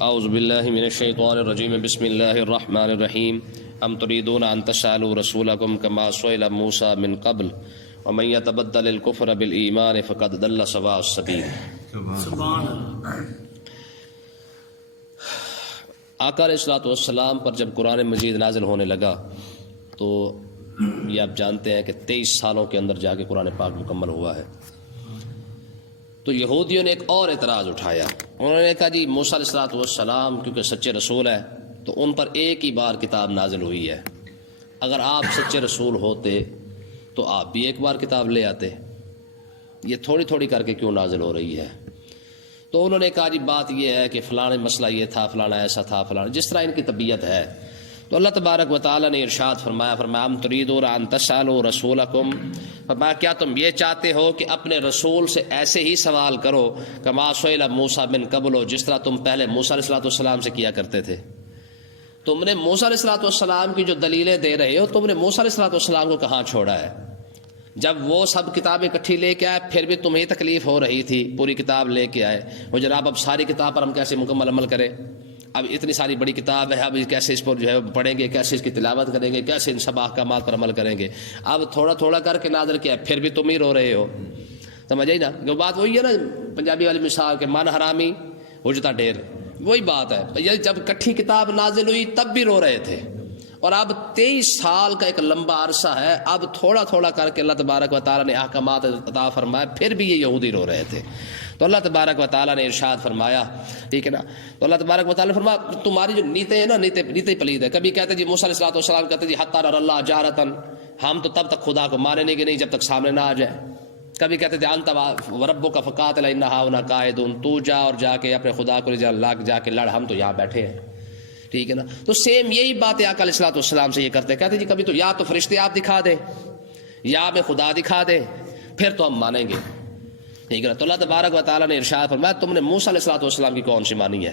اعوذ باللہ من الشیطان الرجیم بسم اللہ الرحمن الرحیم ام تريدون ان تسألوا رسولكم كما سئل موسى من قبل ومن يتبدل الكفر بالایمان فقد ضل سواء السبیل۔ سبحان اللہ۔ آقا علیہ الصلوۃ والسلام پر جب قرآن مجید نازل ہونے لگا تو یہ آپ جانتے ہیں کہ 23 سالوں کے اندر جا کے قرآن پاک مکمل ہوا ہے۔ تو یہودیوں نے ایک اور اعتراض اٹھایا، انہوں نے کہا جی موسیٰ علیہ الصلوۃ والسلام کیونکہ سچے رسول ہیں تو ان پر ایک ہی بار کتاب نازل ہوئی ہے، اگر آپ سچے رسول ہوتے تو آپ بھی ایک بار کتاب لے آتے، یہ تھوڑی تھوڑی کر کے کیوں نازل ہو رہی ہے؟ تو انہوں نے کہا جی بات یہ ہے کہ فلاں مسئلہ یہ تھا، فلانا ایسا تھا، فلانا جس طرح ان کی طبیعت ہے۔ تو اللہ تبارک و تعالیٰ نے ارشاد فرمایا ام تريدون ان تسألوا رسولکم، فرمایا کیا تم یہ چاہتے ہو کہ اپنے رسول سے ایسے ہی سوال کرو کما سئل موسیٰ من قبل، جس طرح تم پہلے موسیٰ علیہ الصلوۃ والسلام سے کیا کرتے تھے۔ تم نے موسیٰ علیہ الصلوۃ والسلام کی جو دلیلیں دے رہے ہو، تم نے موسیٰ علیہ الصلوۃ والسلام کو کہاں چھوڑا ہے؟ جب وہ سب کتابیں اکٹھی لے کے آئے پھر بھی تمہیں تکلیف ہو رہی تھی، پوری کتاب لے کے آئے، وہ جناب اب ساری کتاب پر ہم کیسے مکمل عمل کریں؟ اب اتنی ساری بڑی کتاب ہے، اب کیسے اس پر جو ہے پڑھیں گے، کیسے اس کی تلاوت کریں گے، کیسے ان سب احکامات پر عمل کریں گے؟ اب تھوڑا تھوڑا کر کے نازل کیا پھر بھی تم ہی رو رہے ہو، سمجھ آئی نا؟ جو بات وہی ہے نا پنجابی والی مثال کہ من حرامی اجتا ڈھیر، وہی بات ہے۔ جب کٹھی کتاب نازل ہوئی تب بھی رو رہے تھے، اور اب 23 سال کا ایک لمبا عرصہ ہے، اب تھوڑا تھوڑا کر کے اللہ تبارک و تعالیٰ نے احکامات عطا فرمائے پھر بھی یہ یہودی رو رہے تھے۔ تو اللہ تبارک و تعالیٰ نے ارشاد فرمایا، ٹھیک ہے نا؟ تو اللہ تبارک و تعالیٰ نے فرمایا تمہاری جو نیتیں ہیں نا، نیتیں پلید ہے۔ کبھی کہتے جی موسیٰ علیہ الصلوۃ والسلام کہتے جی حتی نری اللہ جہرۃ، ہم تو تب تک خدا کو مانیں گے نہیں جب تک سامنے نہ آ جائے۔ کبھی کہتے تھے انت وربک فقاتل ان ہاہنا قاعدون، تو جا اور جا کے اپنے خدا کو جا کے لڑ، ہم تو یہاں بیٹھے ہیں، ٹھیک ہے نا؟ تو سیم یہی بات ہے آقا علیہ الصلوۃ والسلام سے یہ کرتے، کہتے جی کبھی تو یا تو فرشتے آپ دکھا دے یا ہمیں خدا دکھا دے پھر تو ہم مانیں گے، ٹھیک ہے نا؟ تو اللہ تبارک و تعالیٰ نے ارشاد فرمایا تم نے موسیٰ علیہ الصلوۃ والسلام کی کون سی مانی ہے؟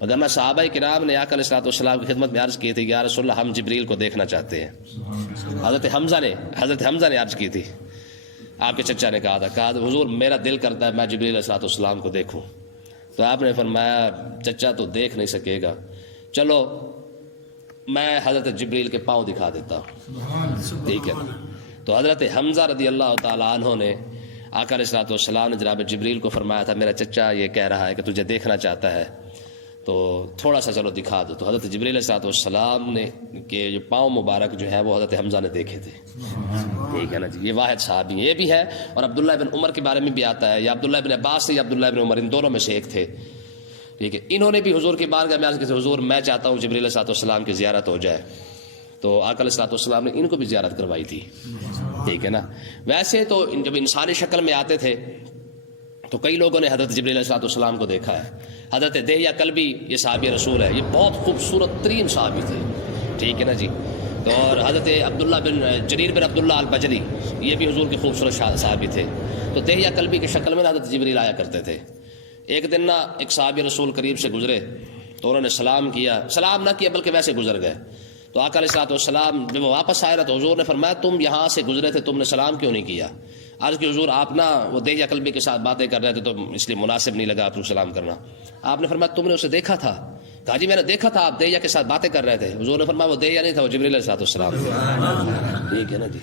وگرنہ صحابہ کرام نے آقا علیہ الصلوۃ والسلام کی خدمت میں عرض کی تھی کہ یا رسول اللہ ہم جبریل کو دیکھنا چاہتے ہیں۔ حضرت حمزہ نے عرض کی تھی، آپ کے چچا نے کہا تھا حضور میرا دل کرتا ہے میں جبریل علیہ الصلوۃ والسلام کو دیکھوں۔ تو آپ نے فرمایا چچا تو دیکھ نہیں سکے گا، چلو میں حضرت جبریل کے پاؤں دکھا دیتا ہوں، ٹھیک ہے؟ تو حضرت حمزہ رضی اللہ تعالیٰ عنہ نے آقا علیہ الصلوۃ والسلام نے جناب جبریل کو فرمایا تھا میرا چچا یہ کہہ رہا ہے کہ تجھے دیکھنا چاہتا ہے تو تھوڑا سا چلو دکھا دو۔ تو حضرت جبریل علیہ الصلوۃ والسلام نے کہ جو پاؤں مبارک جو ہے وہ حضرت حمزہ نے دیکھے تھے، ٹھیک ہے نا جی؟ یہ واحد صحابی یہ بھی ہے، اور عبداللہ بن عمر کے بارے میں بھی آتا ہے، یا عبداللہ بن عباس یا عبداللہ بن عمر، ان دونوں میں سے ایک تھے، ٹھیک ہے؟ انہوں نے بھی حضور کی بارگاہ میں عرض کی حضور میں چاہتا ہوں جبریل علیہ الصلوۃ والسلام کی زیارت ہو جائے، تو آقا علیہ الصلوۃ والسلام نے ان کو بھی زیارت کروائی تھی، ٹھیک ہے نا؟ ویسے تو جب انسانی شکل میں آتے تھے تو کئی لوگوں نے حضرت جبریل علیہ الصلوۃ والسلام کو دیکھا ہے۔ حضرت دہیہ کلبی یہ صحابی رسول ہے، یہ بہت خوبصورت ترین صحابی تھے، ٹھیک ہے نا جی؟ تو اور حضرت عبداللہ بن جریر بن عبداللہ البجلی یہ بھی حضور کے خوبصورت صحابی تھے۔ تو دہیہ کلبی کی شکل میں حضرت جبریل آیا کرتے تھے۔ ایک دن نا ایک صحابی رسول قریب سے گزرے تو انہوں نے سلام کیا، سلام نہ کیا بلکہ ویسے گزر گئے۔ تو آقا علیہ الصلوۃ والسلام جب وہ واپس آئے تو حضور نے فرمایا تم یہاں سے گزرے تھے تم نے سلام کیوں نہیں کیا؟ عرض کہ حضور آپ نا وہ دہیہ کلبی کے ساتھ باتیں کر رہے تھے تو اس لیے مناسب نہیں لگا آپ کو سلام کرنا۔ آپ نے فرمایا تم نے اسے دیکھا تھا؟ کہا جی میں نے دیکھا تھا آپ دہیہ کے ساتھ باتیں کر رہے تھے۔ حضور نے فرمایا وہ دہیہ نہیں تھا، وہ جبریل علیہ الصلوۃ والسلام، ٹھیک ہے نا جی؟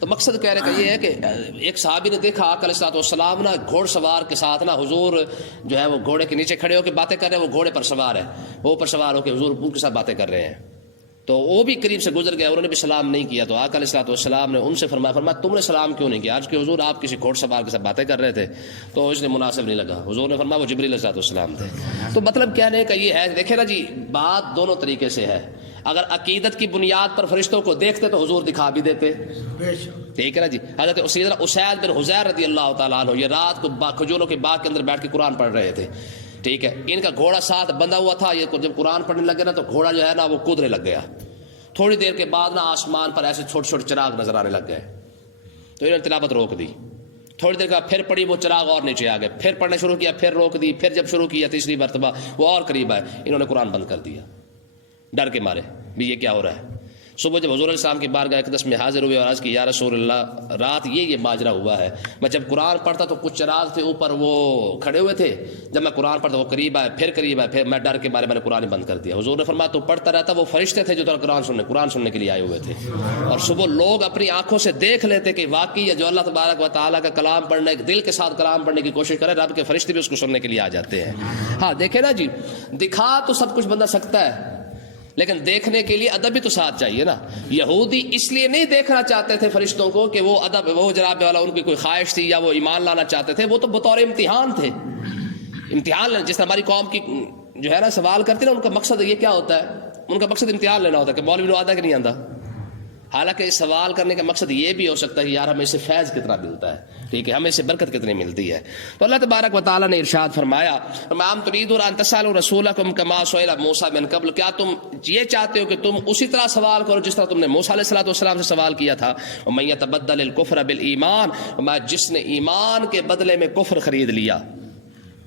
تو مقصد کہنے کا یہ ہے کہ ایک صحابی نے دیکھا آقا علیہ الصلوۃ والسلام نا گھوڑ سوار کے ساتھ نا، حضور جو ہے وہ گھوڑے کے نیچے کھڑے ہو کے باتیں کر رہے ہیں، وہ گھوڑے پر سوار ہے، وہ اوپر سوار ہو کے حضور ان کے ساتھ باتیں کر رہے ہیں۔ تو وہ بھی قریب سے گزر گئے، انہوں نے بھی سلام نہیں کیا۔ تو آقا علیہ الصلوۃ والسلام نے ان سے فرمایا تم نے سلام کیوں نہیں کیا؟ آج کہ حضور آپ کسی گھوڑ سوار کے ساتھ باتیں کر رہے تھے تو اس لیے مناسب نہیں لگا۔ حضور نے فرمایا وہ جبریل علیہ الصلوۃ والسلام تھے۔ تو مطلب کہنے کا یہ ہے، دیکھیں نا جی بات دونوں طریقے سے ہے۔ اگر عقیدت کی بنیاد پر فرشتوں کو دیکھتے تو حضور دکھا بھی دیتے، ٹھیک ہے نا جی؟ حضرت اسید بن حضیر رضی اللہ تعالیٰ عنہ یہ رات کو کھجوروں کے باغ کے اندر بیٹھ کے قرآن پڑھ رہے تھے، ٹھیک ہے؟ ان کا گھوڑا ساتھ بندھا ہوا تھا، یہ جب قرآن پڑھنے لگے نا تو گھوڑا جو ہے نا وہ کودنے لگ گیا۔ تھوڑی دیر کے بعد نا آسمان پر ایسے چھوٹے چھوٹے چراغ نظر آنے لگ گئے، تو انہوں نے تلاوت روک دی۔ تھوڑی دیر کے بعد پھر پڑھی، وہ چراغ اور نیچے آ گئے، پھر پڑھنا شروع کیا، پھر روک دی، پھر جب شروع کیا تیسری مرتبہ وہ اور قریب آئے، انہوں نے قرآن بند کر دیا ڈر کے مارے بھی یہ کیا ہو رہا ہے۔ صبح جب حضور علیہ السلام کی بارگاہ اقدس میں حاضر ہوئے اور عرض کی یا رسول اللہ رات یہ ماجرا ہوا ہے، میں جب قرآن پڑھتا تو کچھ چراغ تھے اوپر وہ کھڑے ہوئے تھے، جب میں قرآن پڑھتا وہ قریب آئے، پھر قریب آئے، پھر میں ڈر کے بارے میں نے قرآن بند کر دیا۔ حضور نے فرمایا تو پڑھتا رہتا، وہ فرشتے تھے جو قرآن سننے کے لیے آئے ہوئے تھے، اور صبح لوگ اپنی آنکھوں سے دیکھ لیتے کہ واقعی جو اللہ تبارک و تعالیٰ کا کلام پڑھنے، دل کے ساتھ کلام پڑھنے کی کوشش کرے، رب کے فرشتے بھی اس کو سننے کے لیے آ جاتے ہیں۔ ہاں دیکھیں نا جی، دکھا تو سب کچھ بندہ سکتا ہے، لیکن دیکھنے کے لیے ادب بھی تو ساتھ چاہیے نا۔ یہودی اس لیے نہیں دیکھنا چاہتے تھے فرشتوں کو کہ وہ ادب، وہ جناب والا ان کی کوئی خواہش تھی یا وہ ایمان لانا چاہتے تھے، وہ تو بطور امتحان تھے، امتحان لینا۔ جس طرح ہماری قوم کی جو ہے نا سوال کرتے نا، ان کا مقصد یہ کیا ہوتا ہے؟ ان کا مقصد امتحان لینا ہوتا ہے کہ مولوی کو آتا کہ نہیں آتا۔ حالانکہ سوال کرنے کا مقصد یہ بھی ہو سکتا ہے کہ یار ہمیں اس سے فیض کتنا ملتا ہے، ٹھیک ہے، ہمیں اس سے برکت کتنی ملتی ہے۔ تو اللہ تبارک و تعالیٰ نے ارشاد فرمایا ام تريدون ان تسالوا رسولكم كما سئل موسى من قبل، کیا تم یہ چاہتے ہو کہ تم اسی طرح سوال کرو جس طرح تم نے موسیٰ علیہ السلام سے سوال کیا تھا۔ ومن يتبدل الكفر بالایمان، جس نے ایمان کے بدلے میں کفر خرید لیا،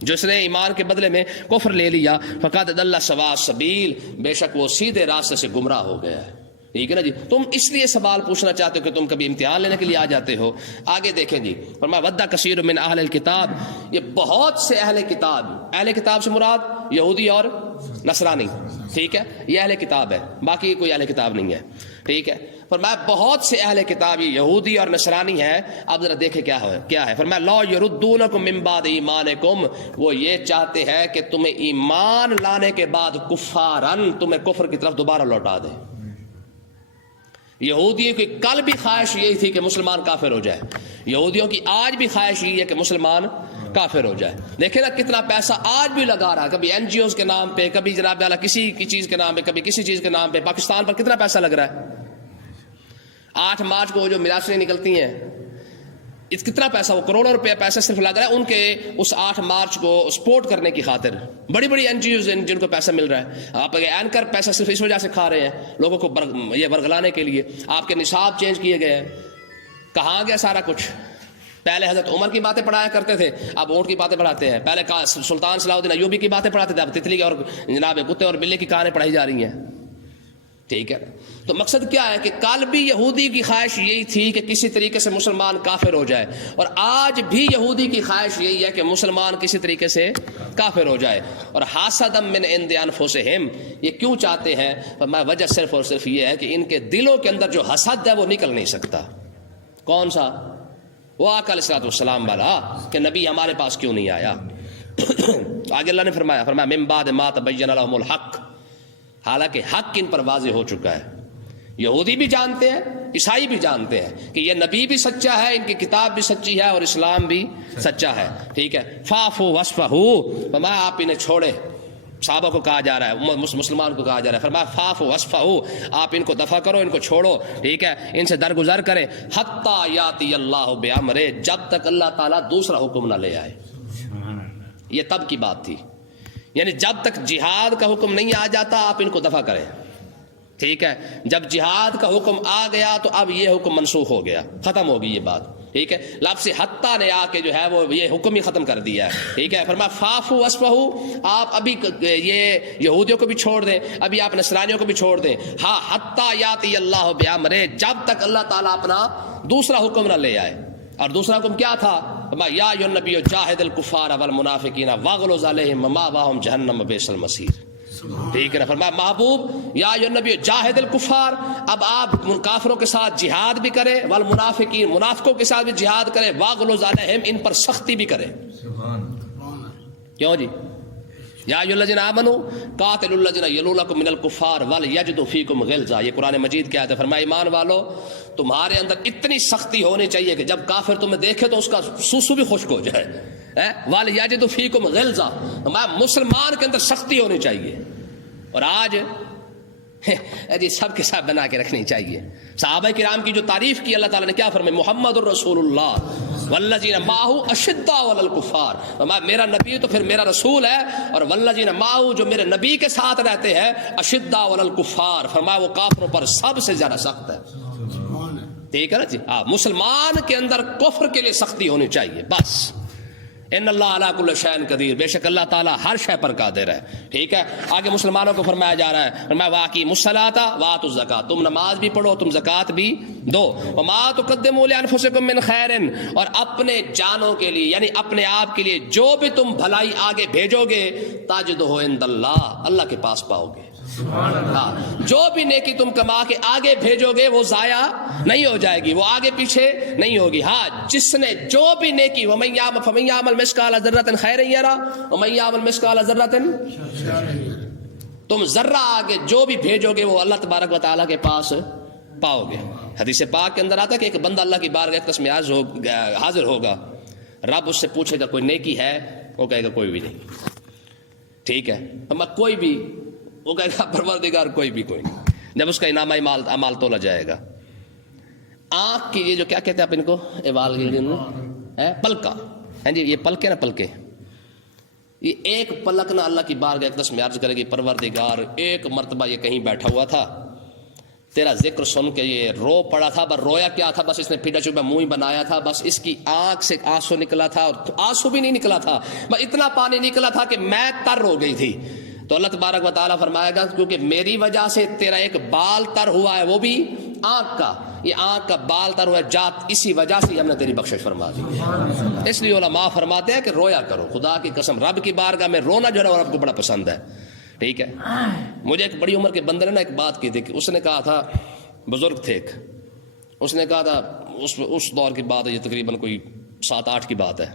جس نے ایمان کے بدلے میں کفر لے لیا، فقد ضل سواء السبیل، بے شک وہ سیدھے راستے سے گمراہ ہو گیا ہے۔ ٹھیک ہے نا جی، تم اس لیے سوال پوچھنا چاہتے ہو کہ تم کبھی امتحان لینے کے لیے آ جاتے ہو۔ آگے دیکھیں جی، فرمایا ود کثیر من اہل الکتاب، یہ بہت سے اہل کتاب، اہل کتاب سے مراد یہودی اور نصرانی، ٹھیک ہے، یہ اہل کتاب ہے، باقی کوئی اہل کتاب نہیں ہے، ٹھیک ہے۔ فرمایا بہت سے اہل کتاب یہ یہودی اور نصرانی ہیں۔ اب ذرا دیکھیں کیا ہے، فرمایا لا یردونکم من بعد ایمانکم، وہ یہ چاہتے ہیں کہ تمہیں ایمان لانے کے بعد کفارن، تمہیں کفر کی طرف دوبارہ لوٹا دے۔ یہودیوں کی کل بھی خواہش یہی تھی کہ مسلمان کافر ہو جائے، یہودیوں کی آج بھی خواہش یہی ہے کہ مسلمان کافر ہو جائے۔ دیکھیں نا کتنا پیسہ آج بھی لگا رہا ہے، کبھی این جی اوز کے نام پہ، کبھی جناب والا کسی کی چیز کے نام پہ، کبھی کسی چیز کے نام پہ۔ پاکستان پر کتنا پیسہ لگ رہا ہے؟ 8 مارچ کو جو میراثیں نکلتی ہیں، اس کتنا پیسہ، وہ کروڑوں روپے پیسہ صرف لگ رہا ہے ان کے اس 8 مارچ کو سپورٹ کرنے کی خاطر۔ بڑی بڑی این جی اوز جن کو پیسہ مل رہا ہے، آپ اینکر پیسہ صرف اس وجہ سے کھا رہے ہیں لوگوں کو یہ ورگلانے کے لیے۔ آپ کے نصاب چینج کیے گئے ہیں، کہاں گیا سارا کچھ؟ پہلے حضرت عمر کی باتیں پڑھایا کرتے تھے، اب اونٹ کی باتیں پڑھاتے ہیں۔ پہلے سلطان صلاح الدین ایوبی کی باتیں پڑھاتے تھے، اب تتلی اور جناب کتے اور بلے کی کہانیں پڑھائی جا رہی ہیں، ٹھیک ہے۔ تو مقصد کیا ہے کہ کل بھی یہودی کی خواہش یہی تھی کہ کسی طریقے سے مسلمان کافر ہو جائے، اور آج بھی یہودی کی خواہش یہی ہے کہ مسلمان کسی طریقے سے کافر ہو جائے۔ اور حاسدا من عند انفسہم، یہ کیوں چاہتے ہیں؟ وجہ صرف اور صرف یہ ہے کہ ان کے دلوں کے اندر جو حسد ہے وہ نکل نہیں سکتا۔ کون سا؟ وہ آقا علیہ الصلوۃ والسلام والا کہ نبی ہمارے پاس کیوں نہیں آیا۔ آگے اللہ نے فرمایا من بعد ما تبین لهم الحق، حالانکہ حق ان پر واضح ہو چکا ہے۔ یہودی بھی جانتے ہیں، عیسائی بھی جانتے ہیں کہ یہ نبی بھی سچا ہے، ان کی کتاب بھی سچی ہے، اور اسلام بھی سچا ہے، ٹھیک ہے۔ فاعفوا واصفحوا، فرمایا آپ انہیں چھوڑے، صحابہ کو کہا جا رہا ہے، مسلمان کو کہا جا رہا ہے، فرمایا فاعفوا واصفحوا، آپ ان کو دفع کرو، ان کو چھوڑو، ٹھیک ہے، ان سے درگزر کریں، حتی یاتی اللہ بامرہ، جب تک اللہ تعالیٰ دوسرا حکم نہ لے آئے۔ یہ تب کی بات تھی، یعنی جب تک جہاد کا حکم نہیں آ جاتا آپ ان کو دفع کریں، ٹھیک ہے۔ جب جہاد کا حکم آ گیا تو اب یہ حکم منسوخ ہو گیا، ختم ہوگی یہ بات، ٹھیک ہے۔ لفظ حتیٰ نے آ کے جو ہے وہ یہ حکم ہی ختم کر دیا ہے، ٹھیک ہے۔ فرمایا فاعفوا واصفحوا، آپ ابھی یہ یہودیوں کو بھی چھوڑ دیں، ابھی آپ نصرانیوں کو بھی چھوڑ دیں، ہاں حتیٰ یاتی اللہ بامرہ، جب تک اللہ تعالیٰ اپنا دوسرا حکم نہ لے آئے۔ اور دوسرا حکم کیا تھا؟ یا ایھا النبی جاہد الکفار والمنافقین واغلظ علیہم ومأواہم جہنم وبئس المصیر، ٹھیک ہے نا۔ فرمایا محبوب یا ایھا النبی جاہد الکفار، اب آپ کافروں کے ساتھ جہاد بھی کریں، والمنافقین، منافقوں کے ساتھ بھی جہاد کریں، واغلظ علیہم، ان پر سختی بھی کریں۔ کیوں جی؟ یا ایھا الذین آمنوا قاتلوا الذین یلونکم من الکفار ولیجدوا فیکم غلظہ، یہ قرآن مجید کیا ہے؟ فرمایا ایمان والو تمہارے اندر اتنی سختی ہونی چاہیے کہ جب کافر تمہیں دیکھے تو اس کا سوسو بھی خشک ہو جائے۔ ولیجدوا فیکم غلظہ، مسلمان کے اندر سختی ہونی چاہیے۔ اور آج جی سب کے ساتھ بنا کے رکھنی چاہیے۔ صحابہ کرام کی جو تعریف کی اللہ تعالیٰ نے کیا فرمایا؟ محمد الرسول اللہ والذین معہ اشداء علی الکفار، میرا نبی تو پھر میرا رسول ہے، اور والذین معہ، جو میرے نبی کے ساتھ رہتے ہیں، اشداء علی الکفار، فرمایا وہ کافروں پر سب سے زیادہ سخت ہے، ٹھیک ہے نا جی۔ مسلمان کے اندر کفر کے لیے سختی ہونی چاہیے، بس ان اللہ علی کل شیء قدیر، بے شک اللہ تعالیٰ ہر شے پر قادر ہے. ٹھیک ہے. آگے مسلمانوں کو فرمایا جا رہا ہے، فرمایا واقیموا الصلاۃ وآتوا الزکاۃ، تم نماز بھی پڑھو، تم زکوٰۃ بھی دو. وما تقدموا لانفسکم من خیر، اور اپنے جانوں کے لیے یعنی اپنے آپ کے لیے جو بھی تم بھلائی آگے بھیجو گے تجدہ عند اللہ، اللہ کے پاس پاؤ گے. ہاں، جو بھی نیکی تم کما کے آگے بھیجو گے وہ ضائع نہیں ہو جائے گی، وہ آگے پیچھے نہیں ہوگی. ہاں، جس نے جو بھی نیکی فمن یعمل مثقال ذرۃ خیرا یرہ ومن یعمل مثقال ذرۃ، تم ذرہ آگے جو بھی بھیجو گے وہ اللہ تبارک و تعالیٰ کے پاس پاؤ گے. حدیث پاک کے اندر آتا ہے کہ ایک بندہ اللہ کی بارگاہ قسم حاضر ہوگا، رب اس سے پوچھے گا کوئی نیکی ہے؟ وہ کہے گا کوئی بھی نہیں. ٹھیک ہے. کوئی بھی، وہ کہے گا پروردگار کوئی بھی نہیں. جب اس کا انعام اعمال تولا جائے گا، آنکھ کی یہ جو کیا کہتے ہیں آپ ان کو، پلکا، ہاں جی، یہ پلکے نا پلکے، یہ ایک پلک نہ اللہ کی بارگاہ اقدس میں عرض کرے گی پروردگار ایک مرتبہ یہ کہیں بیٹھا ہوا تھا، تیرا ذکر سن کے یہ رو پڑا تھا، بس رویا کیا تھا، بس اس نے پھیٹا چوبا منہ بنایا تھا، بس اس کی آنکھ سے آنسو نکلا تھا، اور آنسو بھی نہیں نکلا تھا، بس اتنا پانی نکلا تھا کہ میں تر ہو گئی تھی. تو اللہ تبارک و تعالیٰ فرمائے گا کیونکہ میری وجہ سے تیرا ایک بال تر ہوا ہے، وہ بھی آنکھ کا، یہ آنکھ کا بال تر ہوا ہے، جات اسی وجہ سے ہم نے تیری بخشش فرما دی. اس لیے علماء فرماتے ہیں کہ رویا کرو. خدا کی قسم رب کی بارگاہ میں رونا جو ہے رب کو بڑا پسند ہے. ٹھیک ہے. مجھے ایک بڑی عمر کے بندے نے نا ایک بات کی تھی کہ اس نے کہا تھا، بزرگ تھے ایک، اس نے کہا تھا اس دور کی بات ہے، یہ تقریباً کوئی 7-8 کی بات ہے.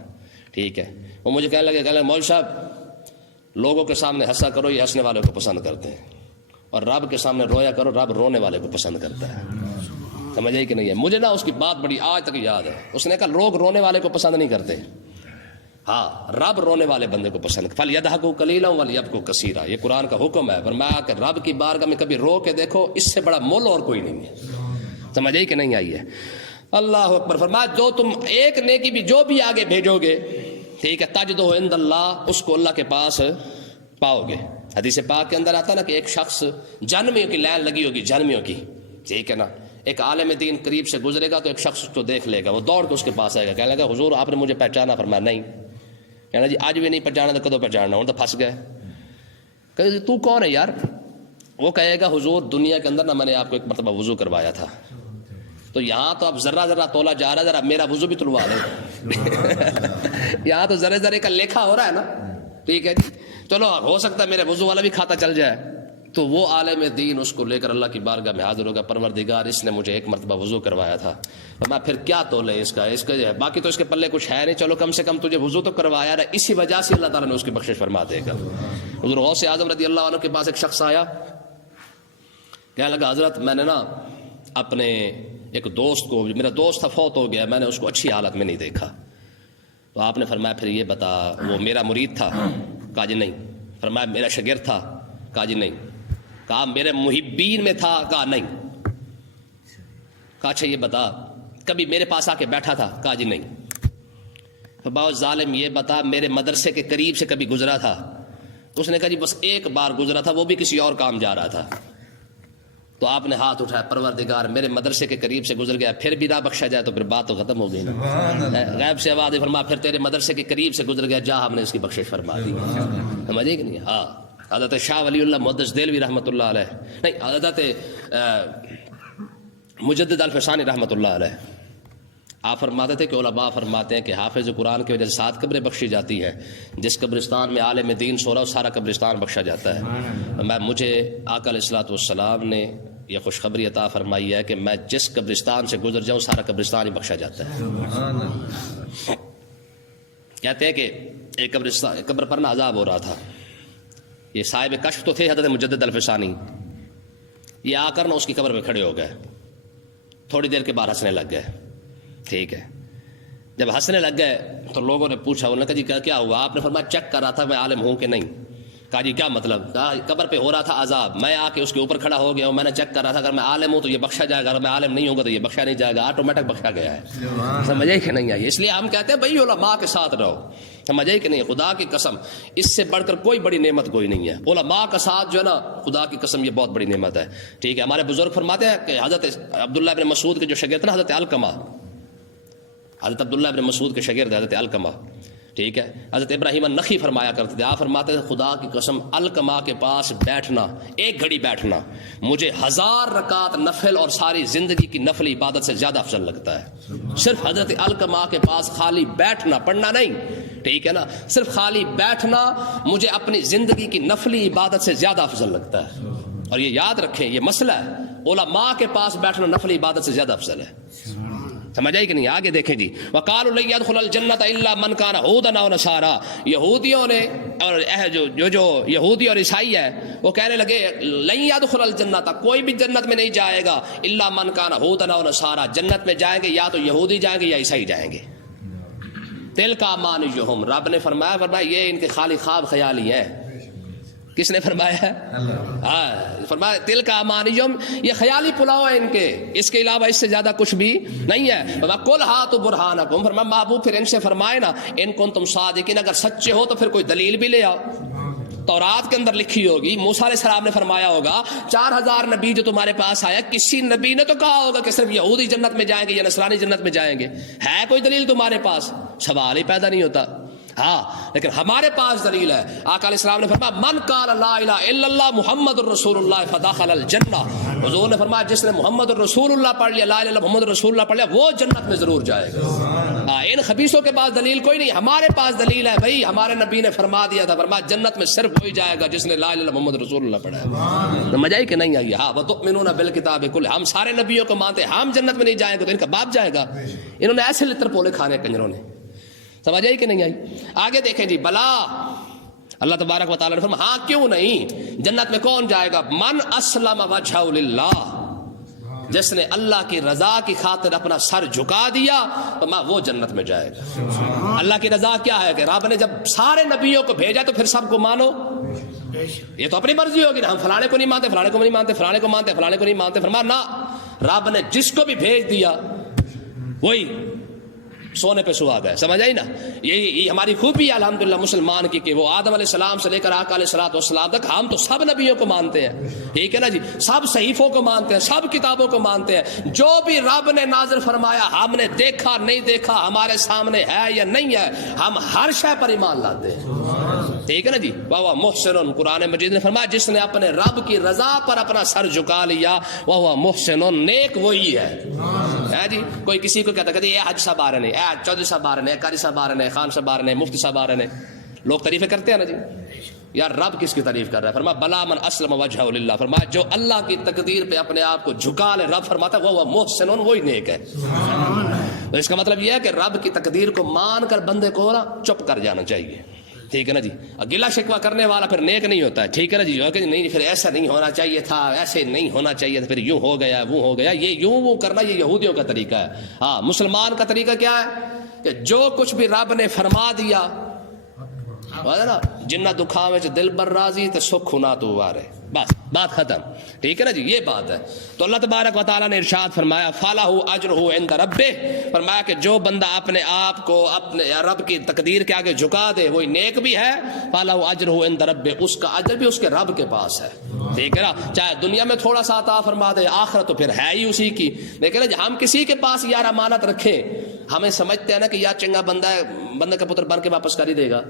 ٹھیک ہے. وہ مجھے کہنے لگے مولوی صاحب لوگوں کے سامنے ہنسا کرو، یہ ہنسنے والے کو پسند کرتے ہیں، اور رب کے سامنے رویا کرو، رب رونے والے کو پسند کرتا ہے. سمجھے کہ نہیں ہے؟ مجھے نا اس کی بات بڑی آج تک یاد ہے. اس نے کہا لوگ رونے والے کو پسند نہیں کرتے، ہاں رب رونے والے بندے کو پسند. فَلْيَضْحَكُوا قَلِيلًا وَلْيَبْكُوا كَثِيرًا، یہ قرآن کا حکم ہے. فرمایا کہ رب کی بارگاہ میں کبھی رو کے دیکھو، اس سے بڑا مول اور کوئی نہیں ہے. سمجھے کہ نہیں آئی ہے؟ اللہ اکبر. فرمایا جو تم ایک نیکی بھی جو بھی آگے بھیجو گے، ٹھیک ہے، تجدہ عند اللہ، اس کو اللہ کے پاس پاؤ گے. حدیث پاک کے اندر آتا نا کہ ایک شخص جہنمیوں کی لائن لگی ہوگی، جہنمیوں کی، ٹھیک ہے نا، ایک عالم دین قریب سے گزرے گا تو ایک شخص اس کو دیکھ لے گا، وہ دوڑ کے اس کے پاس آئے گا، کہنے لگا حضور آپ نے مجھے پہچانا؟ فرمایا نہیں. کہنا جی آج بھی نہیں پہچانا تو کدو پہچاننا، ہوں تو پھنس گئے. کہ تو کون ہے یار؟ وہ کہے گا حضور دنیا کے اندر نا میں نے آپ کو ایک مرتبہ وضو کروایا تھا، تو یہاں تو اب ذرہ ذرہ تولا جا رہا ہے، ذرا میرا وضو بھی تلوا لے. یہاں تو ذرے ذرے کا لیکھا ہو رہا ہے نا. ٹھیک ہے جی، چلو ہو سکتا ہے میرے وضو والا بھی کھاتا چل جائے. تو وہ عالم دین اس کو لے کر اللہ کی بارگاہ میں حاضر ہوگا، پروردگار اس نے مجھے ایک مرتبہ وضو کروایا تھا. میں پھر کیا تولے اس کا باقی تو اس کے پلے کچھ ہے نہیں، چلو کم سے کم تجھے وضو تو کروایا رہا، اسی وجہ سے اللہ تعالیٰ نے اس کی بخشش فرما دے گا. حضور غوث اعظم رضی اللہ عنہ کے پاس ایک شخص آیا، کہنے لگا حضرت میں نے نا اپنے ایک دوست کو، میرا دوست تھا فوت ہو گیا، میں نے اس کو اچھی حالت میں نہیں دیکھا. تو آپ نے فرمایا پھر یہ بتا وہ میرا مرید تھا؟ کہا جی نہیں. فرمایا میرا شاگرد تھا؟ کہا جی نہیں. کہا میرے محبین میں تھا؟ کہا نہیں. کہا اچھا یہ بتا کبھی میرے پاس آ کے بیٹھا تھا؟ کہا جی نہیں. بہت ظالم یہ بتا میرے مدرسے کے قریب سے کبھی گزرا تھا؟ اس نے کہا جی بس ایک بار گزرا تھا، وہ بھی کسی اور کام جا رہا تھا. تو آپ نے ہاتھ اٹھایا، پروردگار میرے مدرسے کے قریب سے گزر گیا پھر بھی نہ بخشا جائے تو پھر بات تو ختم ہو گئی نا. غیب سے آواز فرما پھر تیرے مدرسے کے قریب سے گزر گیا، جا ہم نے اس کی بخشش فرما دی. سمجھے کہ نہیں؟ ہاں حضرت شاہ ولی اللہ محدث دہلوی رحمۃ اللہ علیہ، نہیں حضرت مجدد الفسانی رحمۃ اللہ علیہ، آپ فرماتے تھے کہ علماء فرماتے ہیں کہ حافظ قرآن کی وجہ سے 7 قبریں بخشی جاتی ہیں، جس قبرستان میں عالم دین سو رہا ہو سارا قبرستان بخشا جاتا ہے. مجھے آقا علیہ الصلوۃ والسلام نے یہ خوشخبری عطا فرمائی ہے کہ میں جس قبرستان سے گزر جاؤں سارا قبرستان ہی بخشا جاتا ہے. کہتے ہیں کہ ایک قبر پر نہ عذاب ہو رہا تھا، یہ صاحب کشف تو تھے حضرت مجدد الفسانی، یہ آ کر نہ اس کی قبر میں کھڑے ہو گئے، تھوڑی دیر کے بعد ہنسنے لگ گئے. ٹھیک ہے. جب ہنسنے لگ گئے تو لوگوں نے پوچھا، انہوں نے کہا جی کیا ہوا؟ آپ نے فرمایا چیک کر رہا تھا میں عالم ہوں کہ نہیں. کہا جی کیا مطلب؟ کہا قبر پہ ہو رہا تھا عذاب، میں آ کے اس کے اوپر کھڑا ہو گیا ہوں، میں نے چیک کر رہا تھا اگر میں عالم ہوں تو یہ بخشا جائے گا، اگر میں عالم نہیں ہوں گا تو یہ بخشا نہیں جائے گا، آٹومیٹک بخشا گیا ہے. سمجھے کہ نہیں آئی؟ اس لیے ہم کہتے ہیں بھائی علماء کے ساتھ رہو. سمجھے کہ نہیں؟ خدا کی قسم اس سے بڑھ کر کوئی بڑی نعمت کوئی نہیں ہے. علماء کا ساتھ جو ہے نا خدا کی قسم یہ بہت بڑی نعمت ہے. ٹھیک ہے. ہمارے بزرگ فرماتے ہیں کہ حضرت عبداللہ ابن مسعود کے جو شاگرد تھے نا حضرت علقمہ، حضرت عبداللہ ابن مسعود کے شاگرد حضرت علقمہ، ٹھیک ہے. حضرت ابراہیم النخعی فرمایا کرتے تھے, آپ فرماتے تھے خدا کی قسم القما کے پاس بیٹھنا, ایک گھڑی بیٹھنا, مجھے 1000 رکعت نفل اور ساری زندگی کی نفل عبادت سے زیادہ افضل لگتا ہے. صرف حضرت القما کے پاس خالی بیٹھنا, پڑھنا نہیں, ٹھیک ہے نا, صرف خالی بیٹھنا مجھے اپنی زندگی کی نفلی عبادت سے زیادہ افضل لگتا ہے. اور یہ یاد رکھیں, یہ مسئلہ ہے, علماء کے پاس بیٹھنا نفلی عبادت سے زیادہ افضل ہے. سمجھ آئی کہ نہیں؟ آگے دیکھیں جی, وقالوا لن يدخل الجنۃ الا من كان هودا او نصارى, یہودیوں نے اور جو یہودی اور عیسائی ہے وہ کہنے لگے لن يدخل الجنۃ, کوئی بھی جنت میں نہیں جائے گا, الا من كان هودا او نصارى, جنت میں جائیں گے یا تو یہودی جائیں گے یا عیسائی جائیں گے. تلک امانیہم, رب نے فرمایا یہ ان کے خالی خواب خیالی ہیں. کس نے فرمایا ہے؟ ہاں, فرمایا تلک امانیہم, یہ خیالی پلاؤ ہے ان کے, اس کے علاوہ اس سے زیادہ کچھ بھی نہیں ہے. قل ہاتوا برہانکم, فرمایا محبوب پھر ان سے فرمائے نا ان کنتم صادقین, اگر سچے ہو تو پھر کوئی دلیل بھی لے آؤ. تورات کے اندر لکھی ہوگی, موسیٰ علیہ السلام نے فرمایا ہوگا 4000 نبی جو تمہارے پاس آیا, کسی نبی نے تو کہا ہوگا کہ صرف یہودی جنت میں جائیں گے یا نصرانی جنت میں جائیں گے؟ ہے کوئی دلیل تمہارے پاس؟ سوال ہی پیدا نہیں ہوتا. ہاں لیکن ہمارے پاس دلیل ہے. آقا علیہ السلام نے فرمایا من قال لا الہ الا اللہ محمد الرسول اللہ فدخل الجنہ, حضور نے فرمایا جس نے محمد الرسول اللہ پڑھ لیا, لا الہ الا اللہ محمد الرسول اللہ پڑھ لیا, وہ جنت میں ضرور جائے گا. ان خبیثوں کے پاس دلیل کوئی نہیں, ہمارے پاس دلیل ہے بھائی, ہمارے نبی نے فرما دیا تھا, فرمایا جنت میں صرف وہی جائے گا جس نے لا الہ الا اللہ محمد رسول اللہ پڑھا ہے. سمجھ آئی کہ نہیں آئی؟ ہاں, وتؤمنون بالکتاب کل, ہم سارے نبیوں کو مانتے ہیں, ہم جنت میں نہیں جائیں گے تو ان کا باپ جائے گا. انہوں نے ایسے لتر پولے کھانے کنجروں نے. سمجھ آئی کہ نہیں آئی؟ آگے دیکھیں جی, بلا اللہ تبارک و تعالیٰ نے فرمایا ہاں کیوں نہیں, جنت میں کون جائے گا؟ من اسلم وجہہ للہ, جس نے اللہ کی رضا کی خاطر اپنا سر جھکا دیا تو وہ جنت میں جائے گا. اللہ کی رضا کیا ہے کہ رب نے جب سارے نبیوں کو بھیجا تو پھر سب کو مانو, یہ تو اپنی مرضی ہوگی نا, ہم فلانے کو نہیں مانتے, فلانے کو نہیں مانتے, فلانے کو مانتے, فلانے کو نہیں مانتے. فرمایا نہ, رب نے جس کو بھی بھیج دیا وہی سونے پہ سہاگا ہے. سمجھ آئی نا؟ یہی ہماری خوبی ہے الحمدللہ مسلمان کی, کہ وہ آدم علیہ السلام سے لے کر آقا علیہ السلام تک ہم تو سب نبیوں کو مانتے ہیں, ٹھیک ہے نا جی, سب صحیفوں کو مانتے ہیں, سب کتابوں کو مانتے ہیں. جو بھی رب نے نازل فرمایا ہم نے دیکھا نہیں دیکھا, ہمارے سامنے ہے یا نہیں ہے, ہم ہر شے پر ایمان لاتے ہیں, ٹھیک ہے نا جی. وہ محسن, قرآن مجید نے فرمایا جس نے اپنے رب کی رضا پر اپنا سر جھکا لیا وہ محسن, نیک وہی ہے جی. کوئی کسی کو کہتا ہے یہ حج صاحب آ رہے ہیں, چودھری صاحب آ رہے ہیں, قاری صاحب آ رہے ہیں, خان صاحب آ رہے ہیں, مفتی صاحب آ رہے ہیں, لوگ تعریفیں کرتے ہیں نا جی. یار رب کس کی تعریف کر رہا ہے؟ فرمایا بلا من اسلم وجہہ للہ, فرمایا جو اللہ کی تقدیر پہ اپنے آپ کو جھکا لے, رب فرماتا ہے وہ محسن, وہی نیک ہے. تو اس کا مطلب یہ ہے کہ رب کی تقدیر کو مان کر بندے کو نا چپ کر جانا چاہیے, ٹھیک ہے نا جی. گلا شکوہ کرنے والا پھر نیک نہیں ہوتا ہے, ٹھیک ہے نا جی. نہیں پھر ایسا نہیں ہونا چاہیے تھا, ایسے نہیں ہونا چاہیے تھا, پھر یوں ہو گیا وہ ہو گیا, یہ یوں وہ کرنا یہ یہودیوں کا طریقہ ہے. ہاں, مسلمان کا طریقہ کیا ہے کہ جو کچھ بھی رب نے فرما دیا نا, جنہ دکھا میں دل بر راضی تو سکھ ہونا تو وارے, بس بات ختم, ٹھیک ہے نا جی. یہ بات ہے. تو اللہ تبارک و تعالیٰ نے ارشاد فرمایا فَلَهُ أَجْرُهُ عِنْدَ رَبِّهِ, فرمایا کہ جو بندہ اپنے آپ کو اپنے رب کی تقدیر کے آگے جھکا دے وہی نیک بھی ہے. فَلَهُ أَجْرُهُ عِنْدَ رَبِّهِ, اس کا اجر بھی اس کے رب کے پاس ہے, ٹھیک ہے نا. چاہے دنیا میں تھوڑا سا عطا فرما دے, آخرت تو پھر ہے ہی اسی کی. لیکن ہم کسی کے پاس یار امانت رکھیں, ہمیں سمجھتے ہیں نا کہ یار چنگا بندہ ہے, بندے کا پتر بن کے واپس کر ہی دے گا.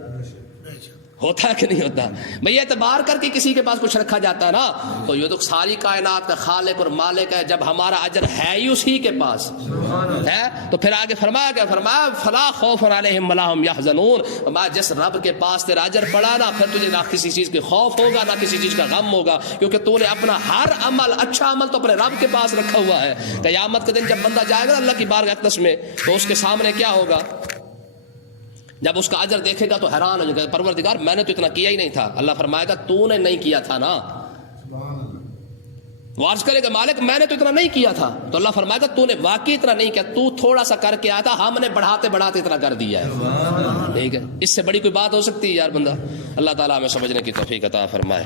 ہوتا ہے کہ نہیں ہوتا بھئی؟ اعتبار کر کے کسی کے پاس کچھ رکھا جاتا ہے نا, تو یہ تو ساری کائنات کا خالق اور مالک ہے. جب ہمارا اجر ہے ہی اسی کے پاس ہے تو پھر آگے فرمایا کیا؟ فرمایا فلا خوف علیہم ولا هم يحزنون, فرمایا جس رب کے پاس تیرا اجر پڑا نا, پھر تجھے نہ کسی چیز کے خوف ہوگا نہ کسی چیز کا غم ہوگا, کیونکہ تو نے اپنا ہر عمل, اچھا عمل تو اپنے رب کے پاس رکھا ہوا ہے. قیامت کے دن جب بندہ جائے گا اللہ کی بارگاہ اقدس میں, تو اس کے سامنے کیا ہوگا؟ جب اس کا اجر دیکھے گا تو حیران ہو جائے گا, پروردگار میں نے تو اتنا کیا ہی نہیں تھا. اللہ فرمائے گا تو نے نہیں کیا تھا نا. وہ عرض کرے گا مالک میں نے تو اتنا نہیں کیا تھا. تو اللہ فرمائے گا تو نے واقعی اتنا نہیں کیا, تو تھوڑا سا کر کے آیا تھا, ہم نے بڑھاتے بڑھاتے اتنا کر دیا ہے. ٹھیک ہے, اس سے بڑی کوئی بات ہو سکتی ہے یار بندہ. اللہ تعالیٰ ہمیں سمجھنے کی توفیق عطا فرمائے.